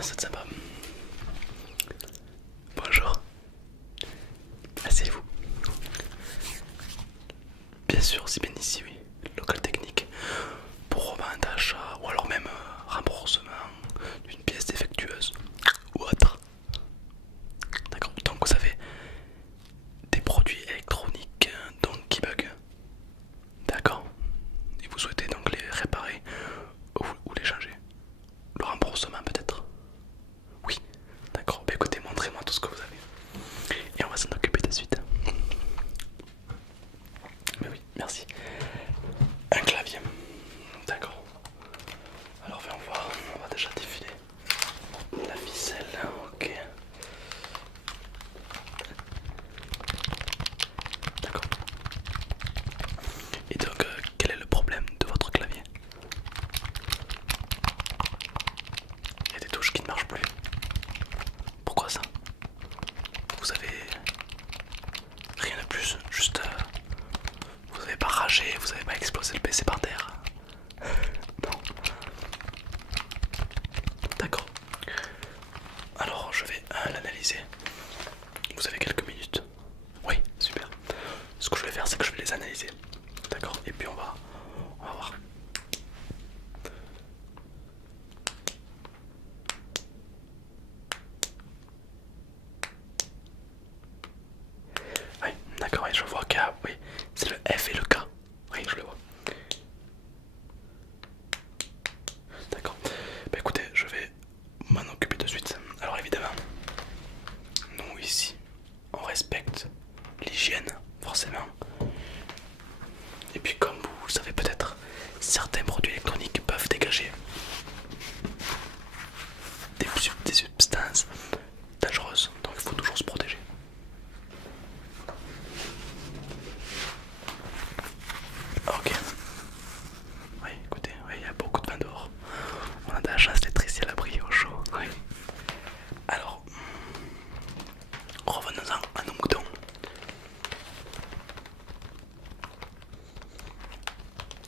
c'est sympa. Bonjour, asseyez-vous. Bien sûr, c'est bien ici, oui. Local technique. Pour revente, achat ou alors même remboursement d'une pièce défectueuse ou autre. D'accord, donc vous avez des produits électroniques donc qui bug. D'accord. Et vous souhaitez donc les réparer ou les changer. Le remboursement peut-être. Oui, d'accord. Bah écoutez, montrez-moi tout ce que vous avez. Et on va s'en occuper de suite. Mais oui, merci. Un clavier. D'accord. Alors viens voir, on va déjà défiler la ficelle, ok. D'accord. Et donc, quel est le problème de votre clavier? Il y a des touches qui ne marchent plus. Pourquoi ça? Vous avez rien de plus, juste vous avez pas ragé, vous avez pas explosé le PC par terre. Non. D'accord. Alors je vais l'analyser. Vous avez quelques minutes? Oui, super. Ce que je vais faire, c'est que je vais les analyser. D'accord. Et puis on va voir. Oui, d'accord, oui, je vois qu'il y a, oui, c'est le F et le K. Oui, je le vois. D'accord. Bah écoutez, je vais m'en occuper de suite. Alors évidemment, nous ici, on respecte l'hygiène, forcément. Et puis comme vous le savez peut-être, certains produits électroniques peuvent dégager des substances dangereuses. Donc il faut toujours se protéger. Ok. Oui, écoutez, oui, il y a beaucoup de vin dehors. On a de la chance d'être ici à l'abri, au chaud. Oui. Alors, revenons-en à nos moutons.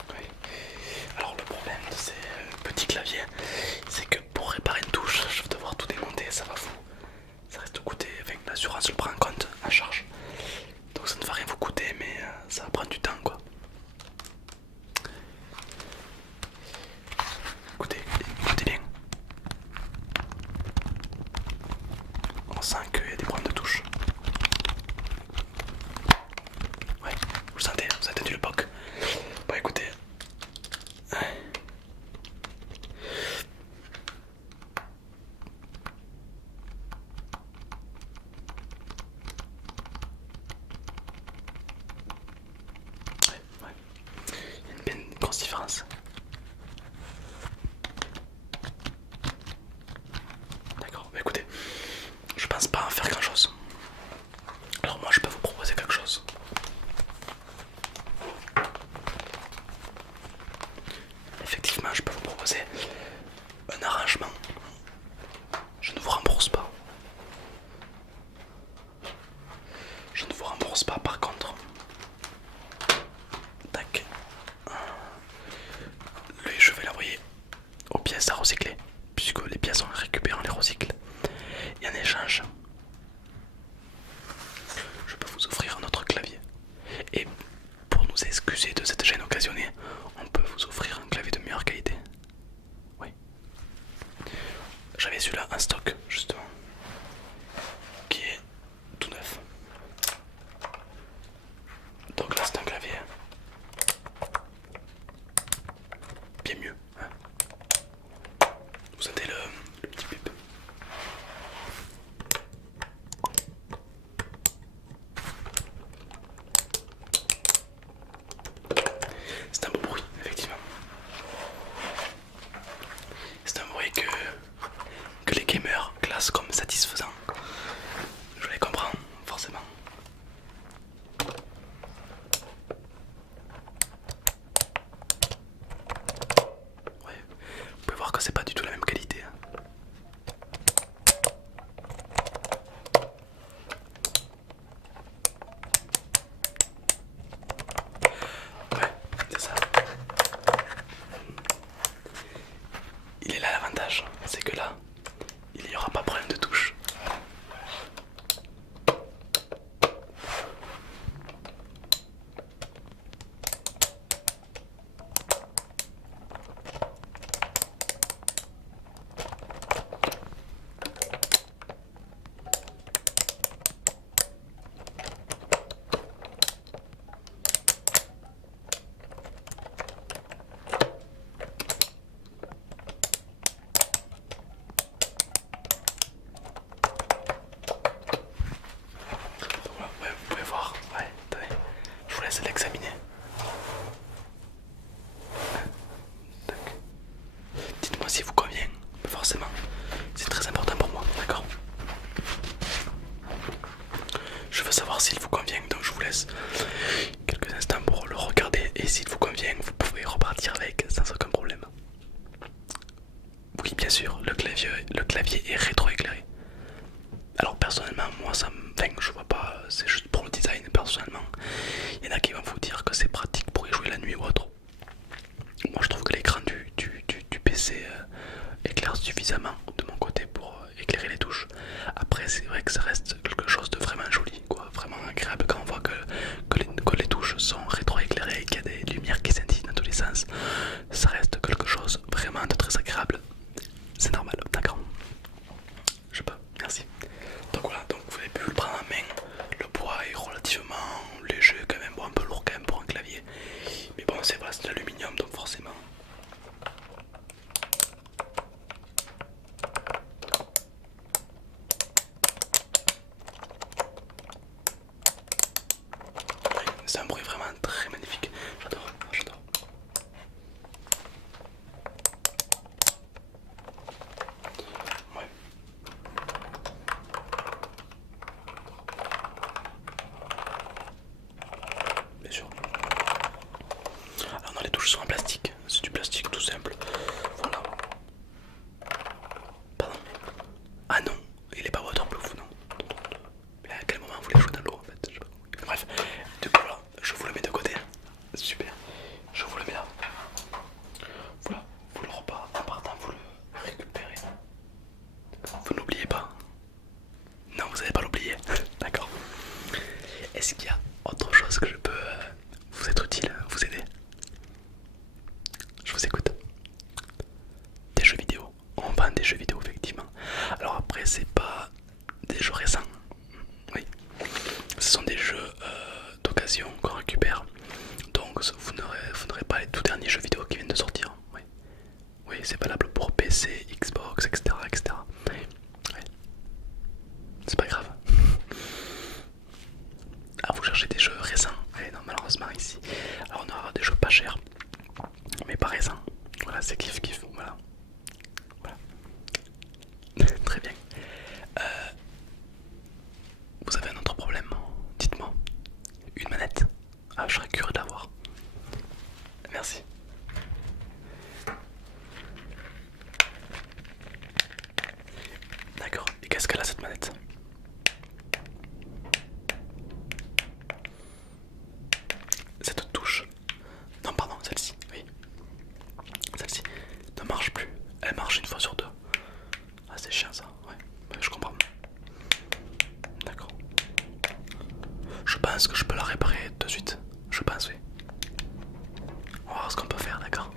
Oui. Alors le problème de ces petits claviers, c'est que pour réparer une touche, je vais devoir tout démonter, ça va fou. Ça risque de coûter, avec l'assurance le prend en compte à charge. Donc ça ne va rien vous coûter, mais ça va prendre du temps quoi. Écoutez, écoutez bien. On sent qu'il y a des problèmes de touche. Ouais, vous le sentez, vous avez tenu le POC. Bon écoutez. Ouais. Ouais. Il y a une bien grosse différence. D'accord, bah écoutez, je pense pas en faire grand chose. Alors moi je peux vous proposer quelque chose. Effectivement, je peux vous proposer un arrangement. Je ne vous rembourse pas. Je ne vous rembourse pas par contre. Tac. Lui, je vais l'envoyer aux pièces à recycler. Puisque les pièces on les récupère, on les recycle. Et en échange, je peux vous offrir un autre clavier. Et pour nous excuser de cette gêne occasionnée, on peut vous offrir un clavier de meilleure qualité. Oui. J'avais celui-là en stock, justement. Qui est tout neuf. Donc là, c'est un clavier bien mieux. Hein. Vous sentez le petit pip. C'est un beau bruit, effectivement. C'est un bruit que les gamers classent comme satisfaisant. Je les comprends, forcément. Ouais, vous pouvez voir que c'est pas du tout la même qualité. Hein. Ouais, c'est ça. Il est là l'avantage, c'est que là, Oui, bien sûr, le clavier est rétroéclairé. Alors personnellement, moi ça me... Enfin, je vois pas, c'est juste pour le design personnellement. Il y en a qui vont vous dire que c'est pratique pour y jouer la nuit ou autre. Moi je trouve que l'écran du PC éclaire suffisamment de mon côté pour éclairer les touches. Après c'est vrai que ça reste quelque chose de vraiment joli, quoi, vraiment agréable quand on voit que les touches sont rétroéclairées et qu'il y a des lumières qui scintillent dans tous les sens. Ça reste quelque chose vraiment de très agréable. C'est normal, d'accord. Je sais pas, merci. Donc voilà, donc vous avez pu le prendre en main. Le poids est relativement léger quand même, bon, un peu lourd quand même pour un clavier. Mais bon, c'est de l'aluminium donc forcément. C'est un bruit vraiment très magnifique. J'adore, j'adore. Ouais. Bien sûr. Alors non, les touches sont en plastique. C'est du plastique tout simple. Voilà. Pardon. Ah non, il est pas waterproof, non. Mais à quel moment vous voulez jouer dans l'eau en fait, je sais pas. Bref, du coup là, je vous le mets de côté. Super. Je vous le mets là. Voilà, vous le repas en partant, vous le récupérez. Vous n'oubliez pas. Non, vous n'allez pas l'oublier. D'accord. Est-ce qu'il y a autre chose que je peux vous être utile, vous aider? Je vous écoute. Des jeux vidéo. On vend des jeux vidéo effectivement. Alors après c'est pas des jeux récents. Oui. Ce sont des jeux d'occasion qu'on récupère. Donc vous n'aurez pas les tout derniers jeux vidéo qui viennent de sortir. Oui, oui, c'est valable pour PC, Xbox, etc. etc. Oui. Oui. C'est pas grave. Ah, vous cherchez des jeux récents? Oui, non, malheureusement ici. Alors on aura des jeux pas chers, mais pas récents. Voilà, c'est kiff kiff. Voilà. Voilà. Très bien. Vous avez un autre problème? Dites-moi. Une manette? Ah, je serais curieux de l'avoir. Merci. D'accord. Et qu'est-ce qu'elle a cette manette? Cette touche. Non, pardon, celle-ci, oui. Celle-ci ne marche plus. Elle marche une fois sur deux. Ah, c'est chiant ça, ouais. Ouais, je comprends. D'accord. Je pense que je peux la réparer de suite. Je pense, oui. On va voir ce qu'on peut faire, d'accord?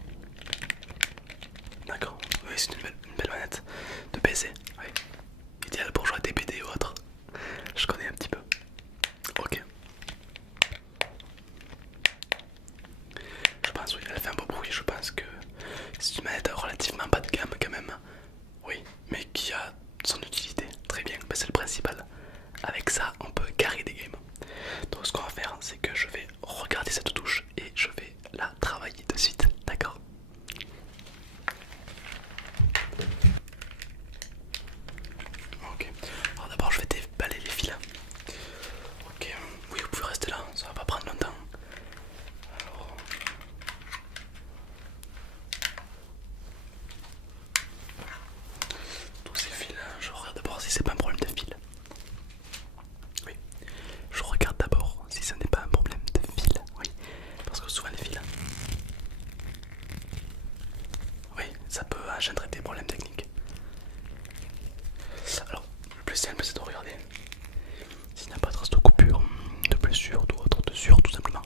D'accord. Oui, c'est une belle manette de PC. Oui. Idéal pour jouer à des BD ou autre. Je connais un petit peu. Ok. Je pense, oui, elle fait un beau bruit. Je pense que c'est une manette relativement bas de gamme quand même. Oui, mais qui a son utilité. Très bien, ben, c'est le principal. Avec ça, on peut carrer des games. Donc ce qu'on va faire, c'est que je vais regarder cette touche et je vais la travailler de suite. D'accord? Ok. Alors d'abord, je vais déballer les fils. Ok. Oui, vous pouvez rester là. Ça va pas prendre longtemps. Alors... tous ces fils, je regarde d'abord si c'est pas un problème de fil. Oui, je regarde d'abord si ce n'est pas un problème de fil. Oui, parce que souvent les fils, oui, ça peut engendrer des problèmes techniques. Alors, le plus simple c'est de regarder s'il n'y a pas de trace de coupure, de blessure, d'autres, de sueur tout simplement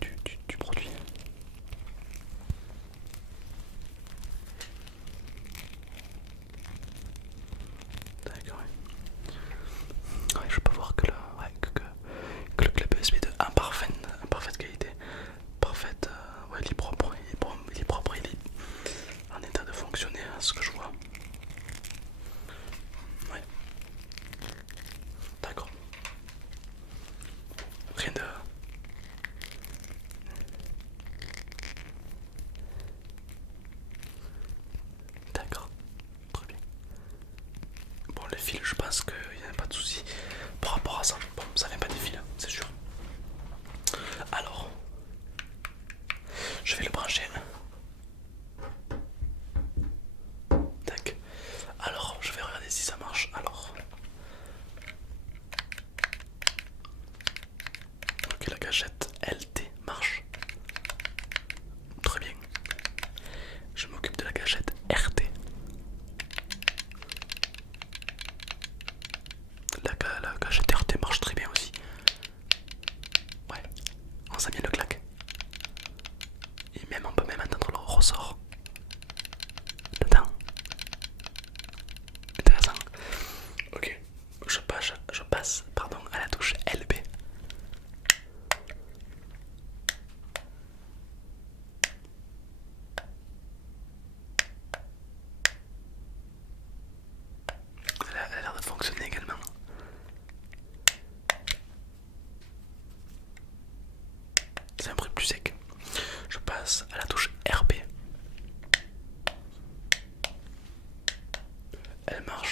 du produit. D'accord, ouais. Ouais, je peux voir que le club USB de imparfaite qualité, parfaite, ouais, il est propre, il est propre, il est en état de fonctionner, à ce que je vois. Ouais. D'accord. Rien de... D'accord. Très bien. Bon, les fils, je pense qu'il n'y a pas de souci par rapport à ça. Bon, ça vient pas des fils, c'est sûr. Alors, je vais le brancher. Tac.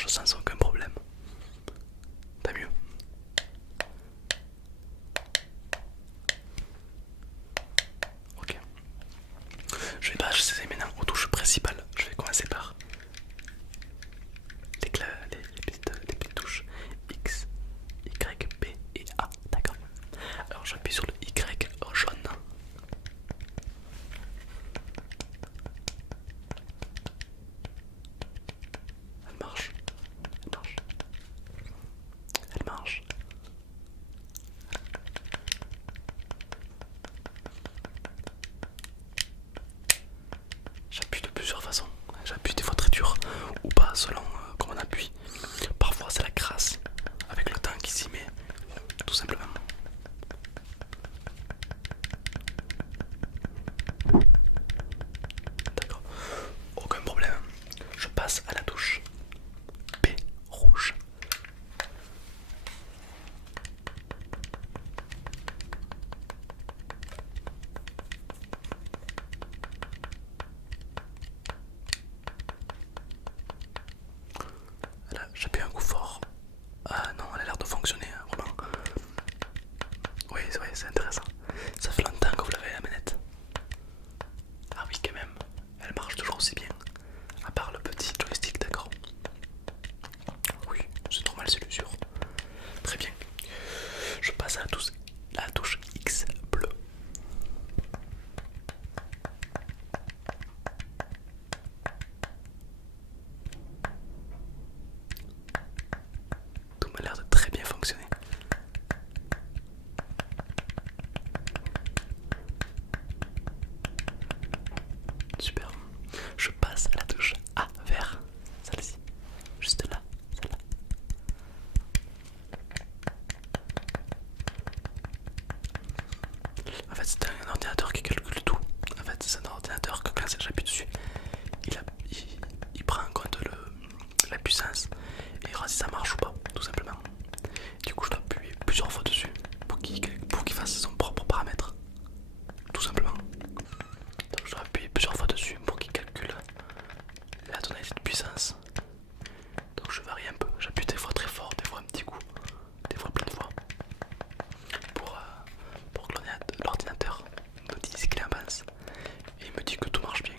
marche sans aucun problème. T'as mieux. Ok. Je vais passer maintenant aux touches principales. Je vais commencer par les petites touches X, Y, B et A. D'accord. Alors j'appuie sur le Y jaune. Elle marche. Elle marche. Elle marche. J'appuie de plusieurs façons. J'appuie des fois très dur ou pas selon comment on appuie. Parfois c'est la crasse avec le temps qui s'y met, tout simplement. D'accord. Aucun problème. Je passe à la touche B rouge. Là, j'appuie un coup fort. Ah non, elle a l'air de fonctionner, hein, vraiment. Oui, c'est intéressant. Ça fait longtemps que vous l'avez la manette. Ah oui, quand même. Elle marche toujours aussi bien. À part le petit joystick, d'accord. Oui, c'est normal, c'est l'usure. Très bien. Je passe à la touche X bleue. Tout m'a l'air de très bien fonctionner. Super. Je passe à la touche A vert. Celle-ci. Juste là. Celle-là. En fait, c'est un ordinateur qui calcule tout. En fait, c'est un ordinateur que quand j'appuie dessus, il prend en compte la puissance et il voit si ça marche ou pas, tout simplement. Du coup, je dois appuyer plusieurs fois dessus pour qu'il fasse son propre paramètre, tout simplement. Donc, je dois appuyer plusieurs fois dessus pour qu'il calcule la tonalité de puissance. Donc, je varie un peu. J'appuie des fois très fort, des fois un petit coup, des fois plein de fois pour que l'ordinateur me dise ce qu'il en pense. Et il me dit que tout marche bien.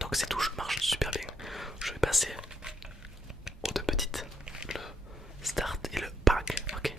Donc ces touches marchent super bien. Je vais passer aux deux petites, le start et le back. Ok.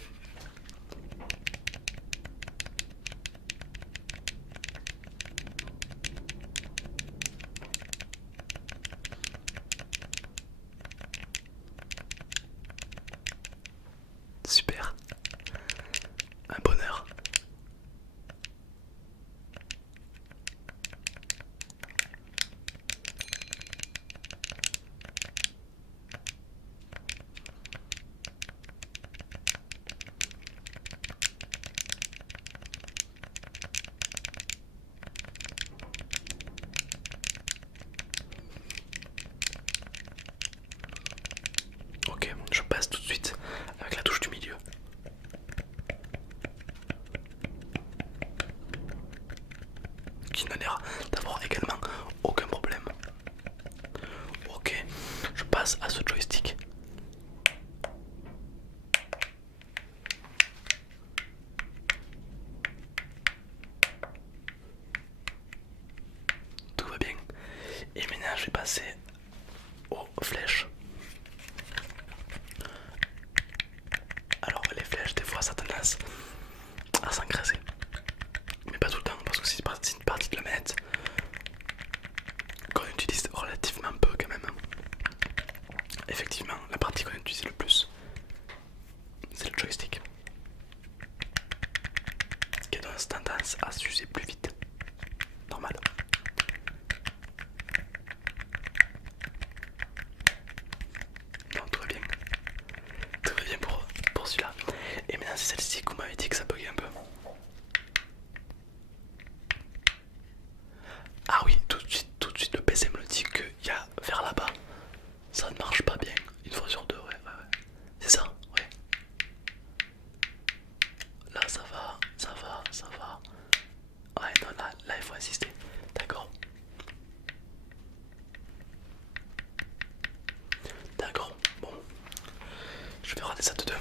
Je vais rater ça de deux.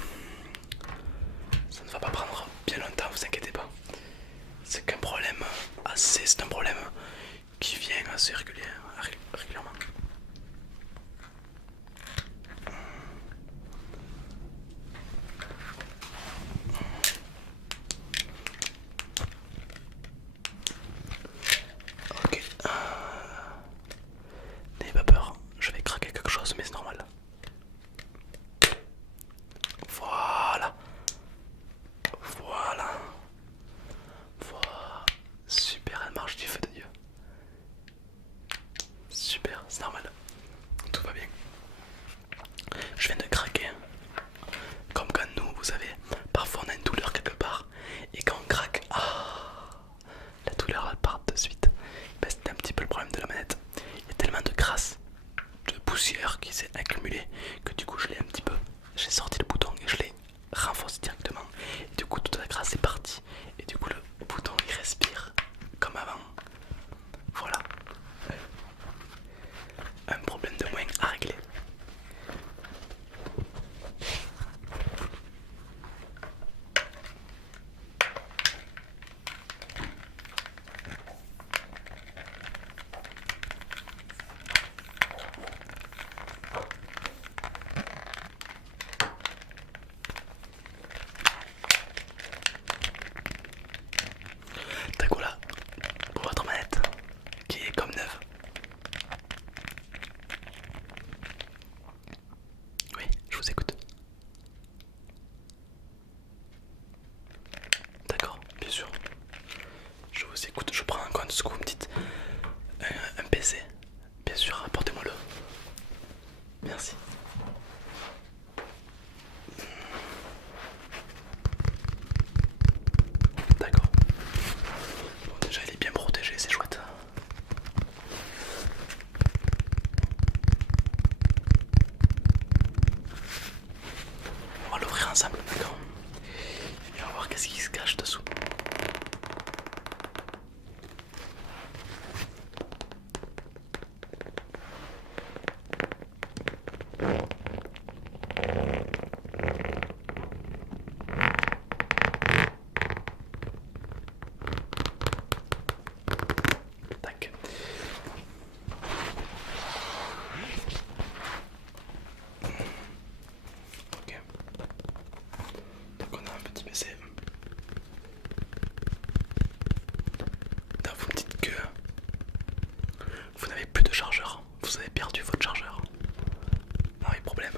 Ça ne va pas prendre bien longtemps, vous inquiétez pas. C'est qu'un problème assez. C'est un problème qui vient assez régulièrement. Ok. N'ayez pas peur, je vais craquer quelque chose, mais c'est normal. Voilà. Voilà. Voilà. Super, elle marche du feu de Dieu. Super, c'est normal. Tout va bien. Je viens de craquer. Comme quand nous, vous savez, parfois on a une douleur quelque part. Et quand on craque, la douleur elle part de suite. Ben, c'était un petit peu le problème de la manette. Il y a tellement de crasse, de poussière qui s'est accumulée que du coup je l'ai un petit peu. J'ai sorti le bouton et je l'ai renforcé directement. Et du coup toute la crasse est partie. Et du coup le bouton il respire comme avant. Voilà. Un problème de moins à régler. T'as quoi là pour votre manette qui est comme neuve? Oui, je vous écoute. D'accord, bien sûr. Je vous écoute, je prends en compte ce que vous me dites. Un PC, bien sûr, apportez-moi-le. Merci. D'accord. Bon, déjà, il est bien protégé, c'est chouette. On va l'ouvrir ensemble, d'accord? Et on va voir qu'est-ce qui se cache dessous. Tac. Ok. Donc on a un petit PC. Là, vous me dites que vous n'avez plus de chargeur. Vous avez perdu votre chargeur. Ah oui, problème.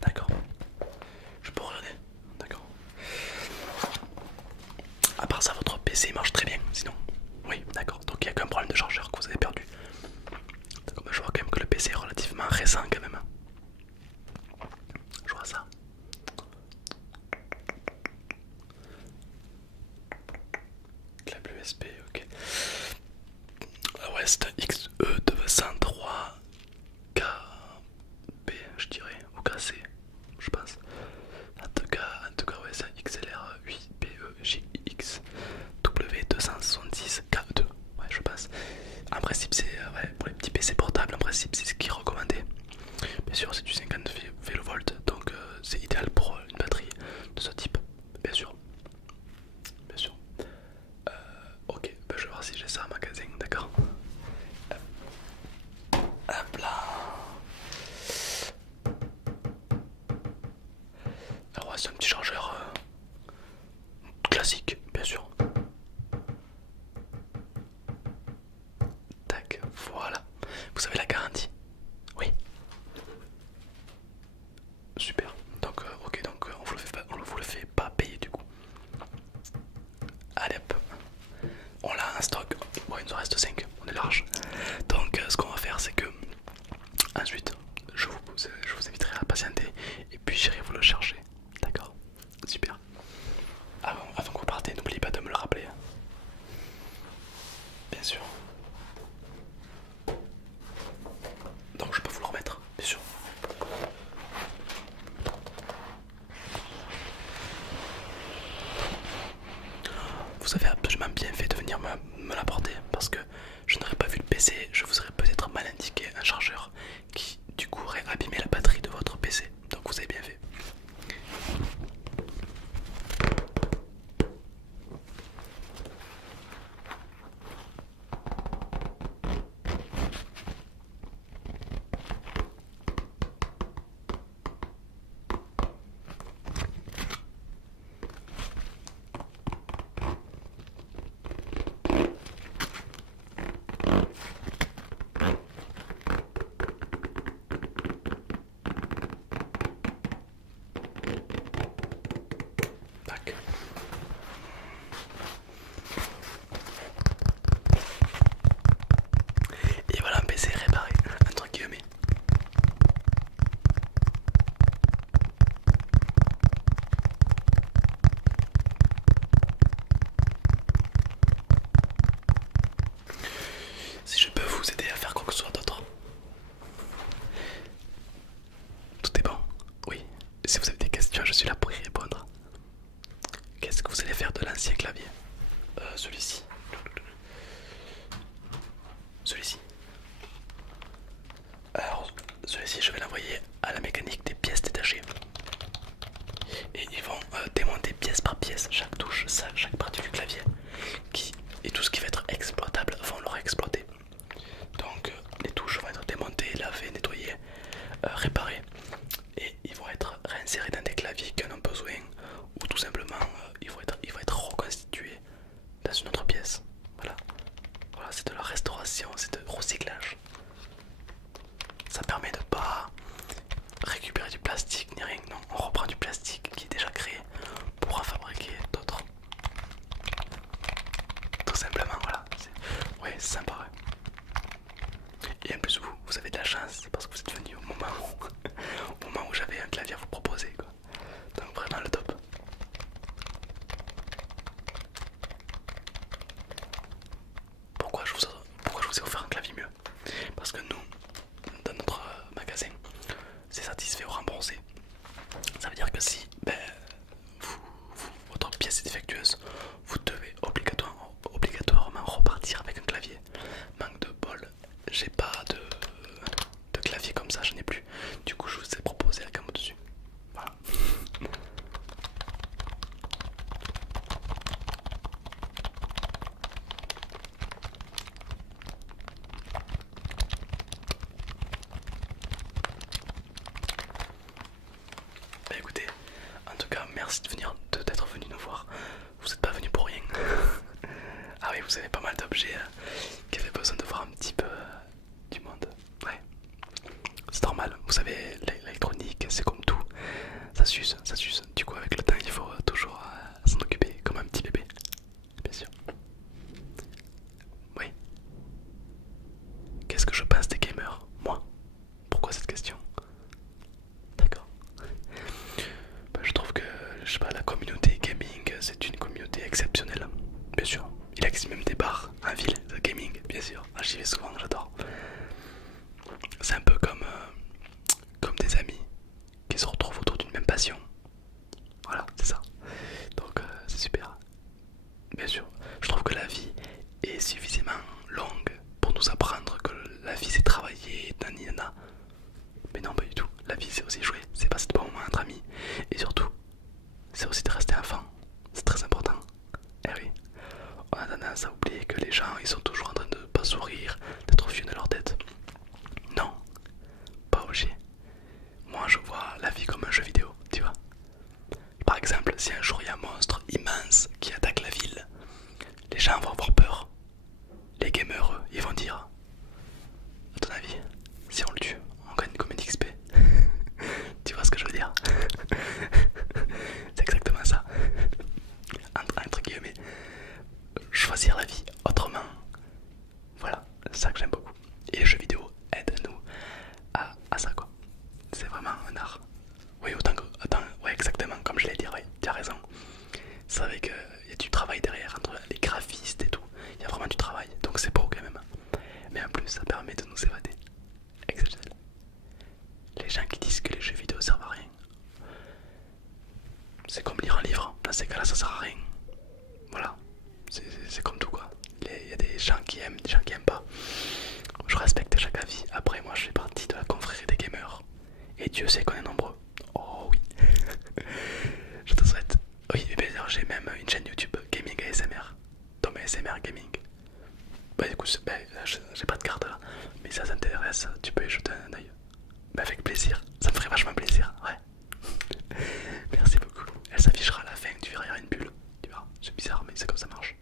D'accord. Je peux regarder. D'accord. À part ça, votre PC marche très bien, sinon. Oui, d'accord. Donc il n'y a qu'un problème de chargeur que vous avez perdu. D'accord, bah, je vois quand même que le PC est relativement récent quand même. Je vois ça. Câble USB, ok. Ah ouais, c'est un XE203 KB, je dirais, ou KC, je pense. En tout cas ouais, c'est un XLR 8PEGX W266K2, ouais, je pense. En principe, c'est ouais, pour les petits PC portables, en principe, c'est ce qui est recommandé. Bien sûr, c'est du 50 V, donc c'est idéal pour une batterie de ce type, bien sûr. Bien sûr. Ok, bah, je vais voir si j'ai ça en magasin, d'accord. Hop là. Alors ouais, c'est un petit chargeur classique, bien sûr. Tac, voilà. Vous avez la garantie? Oui. Super. Donc ok, donc on vous le fait pas payer du coup. Allez hop. On l'a en stock. Bon, il nous en reste 5, on est large. Donc ce qu'on va faire, c'est que ensuite je vous inviterai à patienter et puis j'irai vous le chercher. D'accord? Super. Avant que vous partez, n'oubliez pas de me le rappeler. Bien sûr. Donc je peux vous le remettre, bien sûr. Vous avez absolument bien fait de venir me l'apporter parce que je n'aurais pas vu le PC, je vous aurais peut-être mal indiqué un chargeur celui-ci. Alors, celui-ci, je vais l'envoyer à la mécanique des pièces détachées. Et ils vont démonter pièce par pièce chaque touche, chaque partie du clavier. Et tout ce qui va être exploitable vont le réexploiter. Donc les touches vont être démontées, lavées, nettoyées, réparées. Et ils vont être réinsérés dans des claviers qui en ont besoin. Ou tout simplement ils vont être reconstitués dans une autre pièce. Voilà, voilà, c'est de la restauration, c'est de recyclage. Ça permet de pas récupérer du plastique ni rien, non, on reprend du plastique qui est déjà créé pour en fabriquer d'autres. Tout simplement, voilà. Ouais, c'est sympa, ouais. Et en plus, vous avez de la chance, c'est parce que vous êtes venu au moment où j'avais un clavier à vous proposer, quoi. Donc vraiment le top. Pourquoi je vous ai offert un clavier mieux? Parce que nous, dans notre magasin, c'est satisfait ou remboursé. Ça veut dire que si votre pièce est défectueuse, vous devez obligatoirement repartir avec un clavier. Manque de bol, j'ai pas de clavier comme ça, je n'ai plus. Du coup, je vous ai proposé la gamme au-dessus. Voilà. Bah écoutez, en tout cas, merci d'être venu nous voir. Vous n'êtes pas venu pour rien. Ah oui, vous avez pas mal d'objets qui avaient besoin de voir un petit peu du monde. Ouais, c'est normal. Vous savez, l'électronique, c'est comme tout. Ça s'use, ça s'use. Du coup, avec le temps, il faut toujours s'en occuper comme un petit bébé. Bien sûr. Oui. Qu'est-ce que je pense des gamers? Moi? Pourquoi cette question? D'accord. Bah, je trouve que, je sais pas, la communauté gaming, c'est une communauté exceptionnelle. Bien sûr. Il existe même des bars en ville de gaming, bien sûr. Ah, j'y vais souvent, j'adore. C'est un peu comme des amis qui se retrouvent autour d'une même passion. Voilà, c'est ça. Donc c'est super. Bien sûr, je trouve que la vie est suffisamment longue pour nous apprendre que la vie c'est travailler, nanana. Mais non, pas du tout. La vie c'est aussi jouer, c'est passer de bons moments entre amis. Et surtout, c'est aussi de rester enfant. C'est très important. Eh oui, on a tendance à oublier que les gens ils sont toujours en train de pas sourire, d'être vieux dans leur tête. Non, pas obligé. Moi je vois la vie comme un jeu vidéo, tu vois. Par exemple, si un jour il y a un monstre immense qui attaque la ville, les gens vont avoir peur. Les gamers, eux, ils vont dire, à ton avis, si on le tue, on gagne combien d'XP? Tu vois ce que je veux dire? C'est exactement ça. Entre guillemets, choisir la vie autrement. Voilà, c'est ça que j'aime beaucoup. Et les jeux vidéo aident nous à ça, quoi. C'est vraiment un art. Oui, autant que. Attends, ouais, exactement, comme je l'ai dit, ouais, tu as raison. C'est vrai qu'il y a du travail derrière, entre les graphistes et tout. Il y a vraiment du travail, donc c'est beau quand même. Mais en plus, ça permet de nous évader. Exceptionnel. Les gens qui disent que les jeux vidéo servent à rien, c'est comme lire un livre. Dans ces cas-là, ça sert à rien. Voilà, c'est comme tout, quoi. Il y a des gens qui aiment, des gens qui aiment pas. Je respecte chaque avis. Après, moi, je fais partie de la confrérie des gamers. Et Dieu sait qu'on est nombreux. Oh oui. Je te souhaite. Oui, et bien sûr, j'ai même une chaîne YouTube Gaming ASMR. Tom ASMR Gaming. Bah écoute, j'ai pas de carte là. Mais ça t'intéresse, tu peux y jeter un oeil. Bah avec plaisir, ça me ferait vachement plaisir, ouais. Merci beaucoup. Elle s'affichera à la fin, tu verras, il y aura une bulle. Tu verras, c'est bizarre mais c'est comme ça marche.